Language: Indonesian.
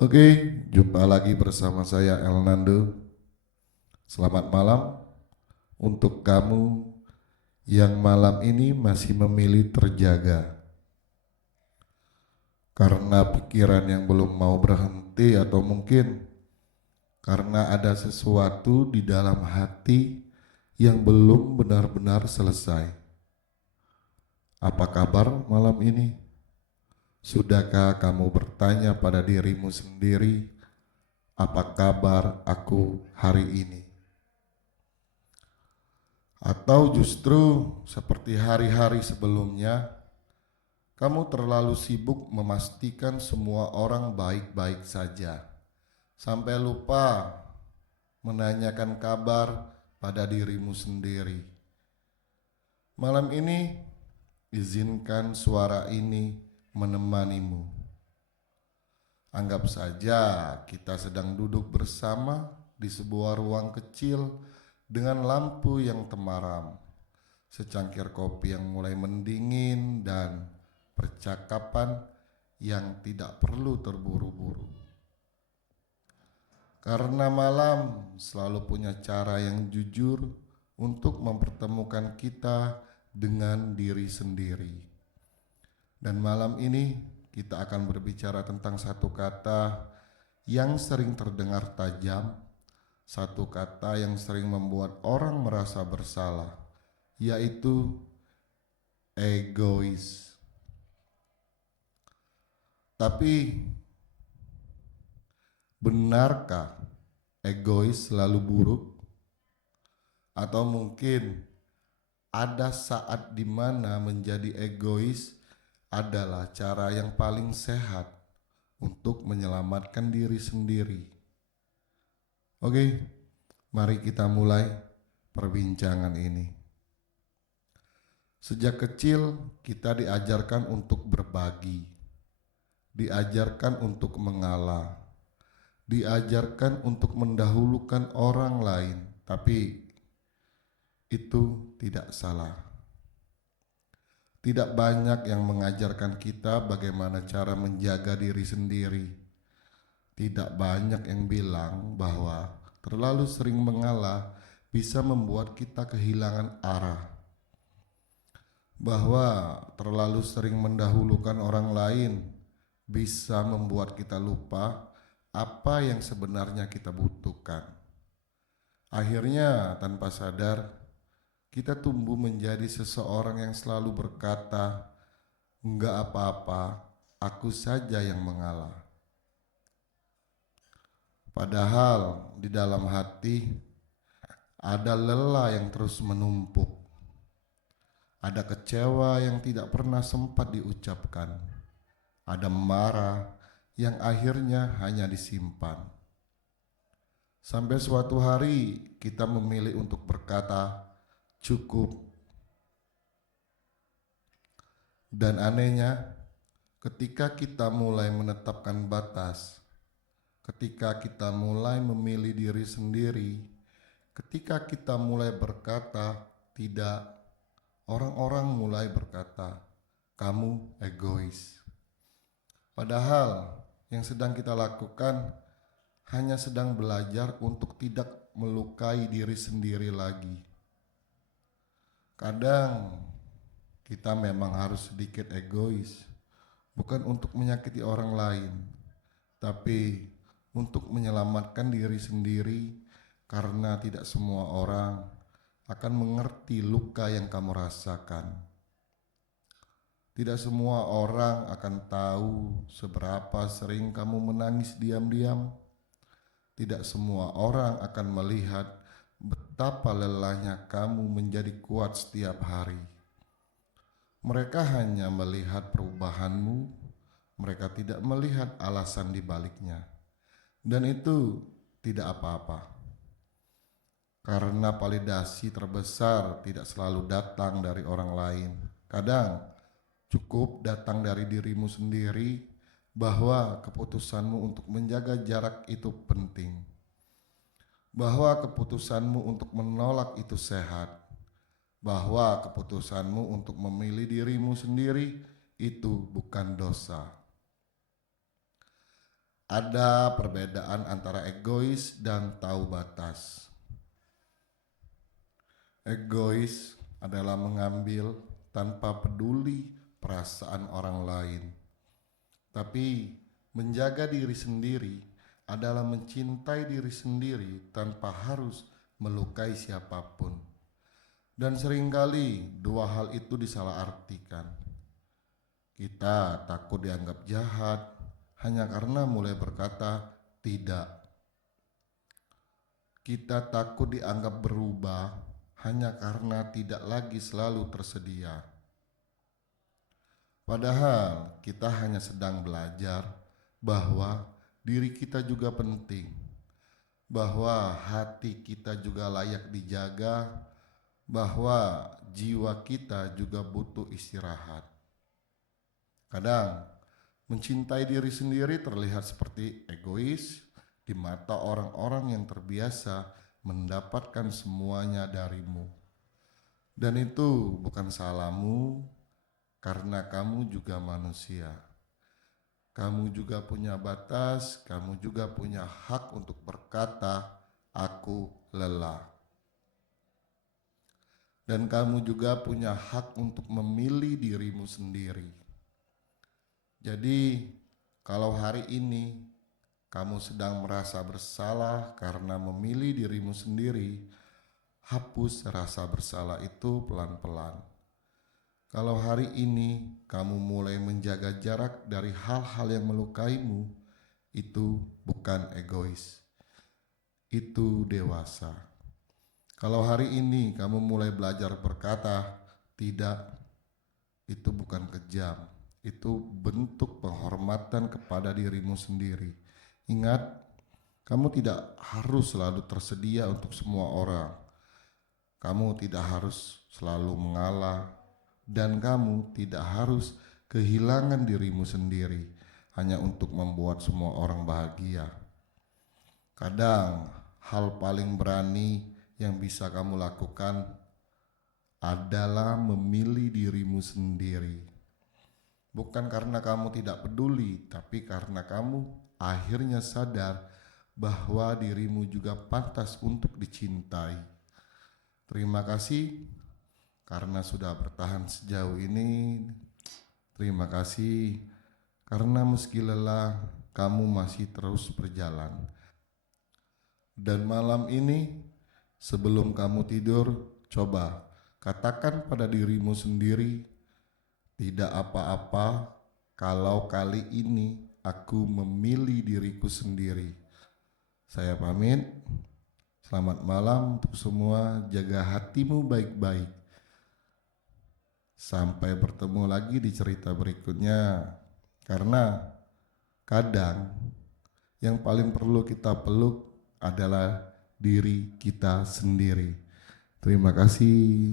Oke, jumpa lagi bersama saya Elnando. Selamat malam untuk kamu yang malam ini masih memilih terjaga. Karena pikiran yang belum mau berhenti atau mungkin karena ada sesuatu di dalam hati yang belum benar-benar selesai. Apa kabar malam ini? Sudahkah kamu bertanya pada dirimu sendiri, apa kabar aku hari ini? Atau justru seperti hari-hari sebelumnya, kamu terlalu sibuk memastikan semua orang baik-baik saja, sampai lupa menanyakan kabar pada dirimu sendiri. Malam ini, izinkan suara ini menemanimu. Anggap saja kita sedang duduk bersama di sebuah ruang kecil dengan lampu yang temaram, secangkir kopi yang mulai mendingin, dan percakapan yang tidak perlu terburu-buru. Karena malam selalu punya cara yang jujur untuk mempertemukan kita dengan diri sendiri. Dan malam ini kita akan berbicara tentang satu kata yang sering terdengar tajam, satu kata yang sering membuat orang merasa bersalah, yaitu egois. Tapi benarkah egois selalu buruk? Atau mungkin ada saat di mana menjadi egois adalah cara yang paling sehat untuk menyelamatkan diri sendiri. Oke, mari kita mulai perbincangan ini. Sejak kecil kita diajarkan untuk berbagi, diajarkan untuk mengalah, diajarkan untuk mendahulukan orang lain, tapi itu tidak salah. Tidak banyak yang mengajarkan kita bagaimana cara menjaga diri sendiri. Tidak banyak yang bilang bahwa terlalu sering mengalah bisa membuat kita kehilangan arah. Bahwa terlalu sering mendahulukan orang lain bisa membuat kita lupa apa yang sebenarnya kita butuhkan. Akhirnya tanpa sadar kita tumbuh menjadi seseorang yang selalu berkata, "Enggak apa-apa, aku saja yang mengalah." Padahal di dalam hati ada lelah yang terus menumpuk. Ada kecewa yang tidak pernah sempat diucapkan. Ada marah yang akhirnya hanya disimpan. Sampai suatu hari kita memilih untuk berkata, "Cukup." Dan anehnya, ketika kita mulai menetapkan batas, ketika kita mulai memilih diri sendiri, ketika kita mulai berkata tidak, orang-orang mulai berkata, "Kamu egois." Padahal yang sedang kita lakukan hanya sedang belajar untuk tidak melukai diri sendiri lagi. Kadang kita memang harus sedikit egois, bukan untuk menyakiti orang lain, tapi untuk menyelamatkan diri sendiri, karena tidak semua orang akan mengerti luka yang kamu rasakan. Tidak semua orang akan tahu seberapa sering kamu menangis diam-diam. Tidak semua orang akan melihat betapa lelahnya kamu menjadi kuat setiap hari. Mereka hanya melihat perubahanmu, mereka tidak melihat alasan di baliknya. Dan itu tidak apa-apa. Karena validasi terbesar tidak selalu datang dari orang lain. Kadang cukup datang dari dirimu sendiri, bahwa keputusanmu untuk menjaga jarak itu penting. Bahwa keputusanmu untuk menolak itu sehat. Bahwa keputusanmu untuk memilih dirimu sendiri itu bukan dosa. ada perbedaan antara egois dan tahu batas. Egois adalah mengambil tanpa peduli perasaan orang lain. Tapi menjaga diri sendiri adalah mencintai diri sendiri tanpa harus melukai siapapun. Dan seringkali dua hal itu disalahartikan. Kita takut dianggap jahat hanya karena mulai berkata tidak. Kita takut dianggap berubah hanya karena tidak lagi selalu tersedia. Padahal kita hanya sedang belajar bahwa diri kita juga penting, bahwa hati kita juga layak dijaga, bahwa jiwa kita juga butuh istirahat. Kadang mencintai diri sendiri terlihat seperti egois di mata orang-orang yang terbiasa mendapatkan semuanya darimu. Dan itu bukan salahmu, karena kamu juga manusia. Kamu juga punya batas, kamu juga punya hak untuk berkata, "Aku lelah." Dan kamu juga punya hak untuk memilih dirimu sendiri. Jadi, kalau hari ini kamu sedang merasa bersalah karena memilih dirimu sendiri, hapus rasa bersalah itu pelan-pelan. Kalau hari ini kamu mulai menjaga jarak dari hal-hal yang melukaimu, itu bukan egois, itu dewasa. Kalau hari ini kamu mulai belajar berkata tidak, itu bukan kejam, itu bentuk penghormatan kepada dirimu sendiri. Ingat, kamu tidak harus selalu tersedia untuk semua orang. Kamu tidak harus selalu mengalah, dan kamu tidak harus kehilangan dirimu sendiri hanya untuk membuat semua orang bahagia. Kadang hal paling berani yang bisa kamu lakukan adalah memilih dirimu sendiri. Bukan karena kamu tidak peduli, tapi karena kamu akhirnya sadar bahwa dirimu juga pantas untuk dicintai. Terima kasih karena sudah bertahan sejauh ini. Terima kasih karena meski lelah, kamu masih terus berjalan. Dan malam ini, sebelum kamu tidur, coba katakan pada dirimu sendiri, tidak apa-apa kalau kali ini aku memilih diriku sendiri. Saya pamit. Selamat malam untuk semua. Jaga hatimu baik-baik. Sampai bertemu lagi di cerita berikutnya. Karena kadang yang paling perlu kita peluk adalah diri kita sendiri. Terima kasih.